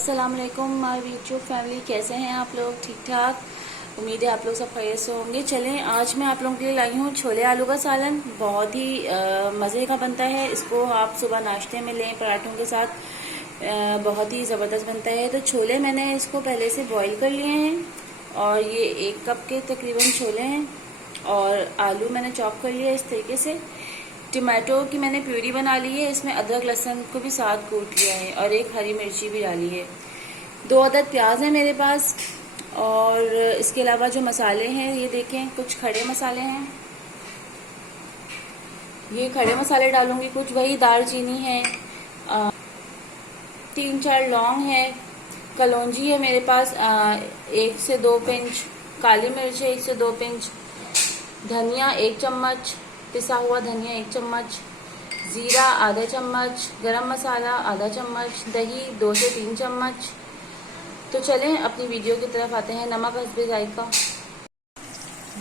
अस्सलाम वालेकुम my YouTube family, कैसे हैं आप लोग? ठीक ठाक, उम्मीद है आप लोग सब खैरियत से होंगे। चलें, आज मैं आप लोगों के लिए लाई हूँ छोले आलू का सालन। बहुत ही मज़े का बनता है। इसको आप सुबह नाश्ते में लें पराठों के साथ, बहुत ही ज़बरदस्त बनता है। तो छोले मैंने इसको पहले से बॉईल कर लिए हैं और ये 1 कप के तकरीबन छोले हैं। और आलू मैंने चॉप कर लिया इस तरीके से। टमाटो की मैंने प्यूरी बना ली है, इसमें अदरक लहसुन को भी साथ कूट लिया है और 1 हरी मिर्ची भी डाली है। 2 अदद प्याज है मेरे पास। और इसके अलावा जो मसाले हैं ये देखें, कुछ खड़े मसाले हैं, ये खड़े मसाले डालूंगी। कुछ वही दालचीनी है, 3-4 लौंग है, कलौंजी है मेरे पास 1 से 2 पिंच, काली मिर्च है 1 से 2 पिंच, धनिया 1 चम्मच, पिसा हुआ धनिया 1 चम्मच, ज़ीरा आधा चम्मच, गरम मसाला आधा चम्मच, दही 2 से 3 चम्मच। तो चलें अपनी वीडियो की तरफ आते हैं। नमक हस्बे जायका।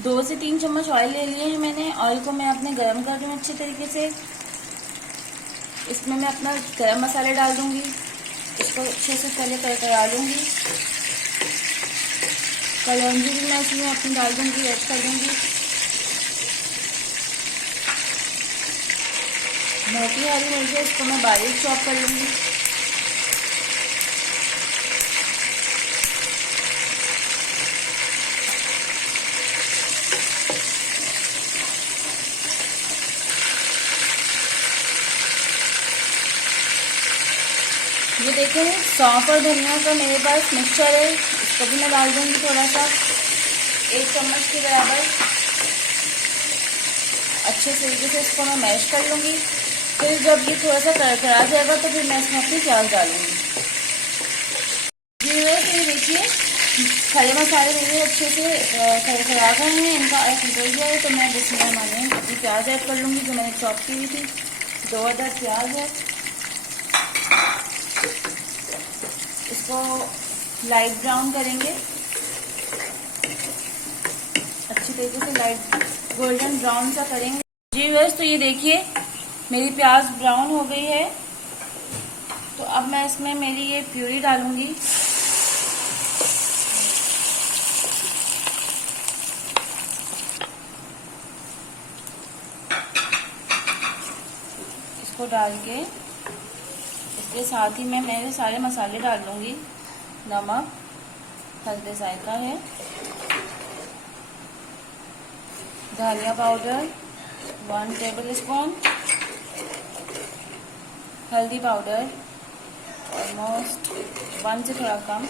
2 से 3 चम्मच ऑयल ले लिए हैं मैंने। ऑयल को मैं अपने गरम कर दूँ अच्छे तरीके से। इसमें मैं अपना गरम मसाले डाल दूँगी, इसको अच्छे से पहले करा लूँगी। कलौंजी भी मैं इसमें अपनी डाल दूँगी, ऐड कर दूँगी। मोटी हरी मिर्च है, इसको मैं बारीक चॉप कर लूँगी। ये देखें, सौंफ और धनिया का मेरे पास मिक्सचर है, इसको भी मैं डाल दूँगी थोड़ा सा, 1 चम्मच के बराबर। अच्छे तरीके से इसको मैं मैश कर लूँगी। फिर जब ये थोड़ा सा करकरा जाएगा तो फिर मैं इसमें अपनी प्याज डालूँगी। ये देखिए, खड़े मसाले मेरे अच्छे से करकरा गए हैं, इनका ऑयल निकल गया है। तो मैं बिस्मिल्लाह अपनी प्याज ऐड कर लूँगी जो मैंने चॉप की हुई थी। 2 अदद प्याज है, इसको लाइट ब्राउन करेंगे अच्छी तरीके से, लाइट गोल्डन ब्राउन सा करेंगे जी बस। तो ये देखिए मेरी प्याज ब्राउन हो गई है। तो अब मैं इसमें मेरी ये प्यूरी डालूंगी। इसको डाल के इसके साथ ही मैं मेरे सारे मसाले डाल लूँगी। नमक हल्दी जायका है, धनिया पाउडर 1 टेबल स्पून, हल्दी पाउडर ऑलमोस्ट 1 से थोड़ा कम,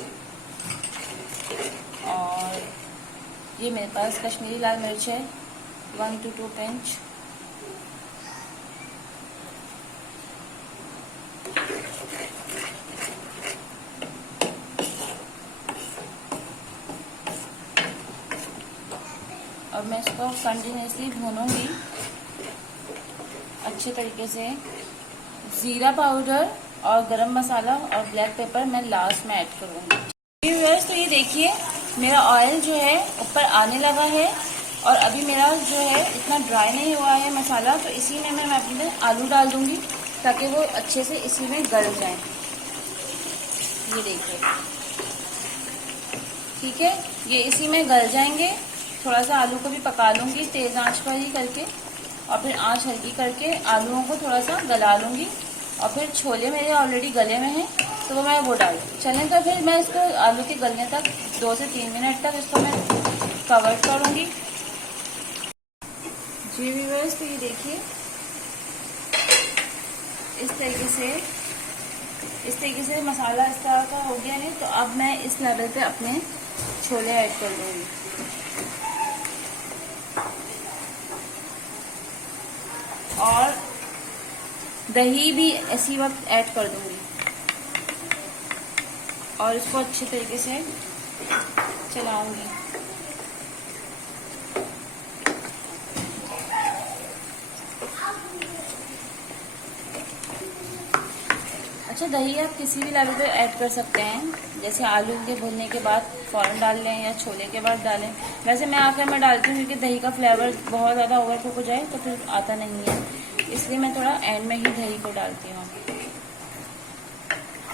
और ये मेरे पास कश्मीरी लाल मिर्च है 1 to 2 पिंच। और मैं इसको कंटिन्यूसली भूनूंगी अच्छे तरीके से। ज़ीरा पाउडर और गरम मसाला और ब्लैक पेपर मैं लास्ट में ऐड करूँगी। व्यूअर्स, तो ये देखिए मेरा ऑयल जो है ऊपर आने लगा है और अभी मेरा जो है इतना ड्राई नहीं हुआ है मसाला। तो इसी में मैं अपने आलू डाल दूँगी ताकि वो अच्छे से इसी में गल जाए। ये देखिए, ठीक है, ये इसी में गल जाएंगे। थोड़ा सा आलू को भी पका लूँगी तेज़ आंच पर ही करके, और फिर आंच हल्की करके आलूओं को थोड़ा सा गला लूँगी। और फिर छोले मेरे ऑलरेडी गले में हैं तो वो मैं वो डाल चलें। तो फिर मैं इसको आलू के गलने तक 2 से 3 मिनट तक इसको मैं कवर करूँगी जी व्यूअर्स। तो ये देखिए इस तरीके से मसाला इस तरह का हो गया है। तो अब मैं इस लेवल पे अपने छोले ऐड कर दूँगी। और दही भी इसी वक्त ऐड कर दूंगी और इसको अच्छे तरीके से चलाऊंगी। अच्छा, दही आप किसी भी लेवल पे ऐड कर सकते हैं, जैसे आलू के भुनने के बाद फ़ौरन डाल लें या छोले के बाद डालें। वैसे मैं आखिर में डालती हूँ क्योंकि दही का फ्लेवर बहुत ज़्यादा ओवर कुक हो जाए तो फिर आता नहीं है, इसलिए मैं थोड़ा एंड में ही दही को डालती हूँ।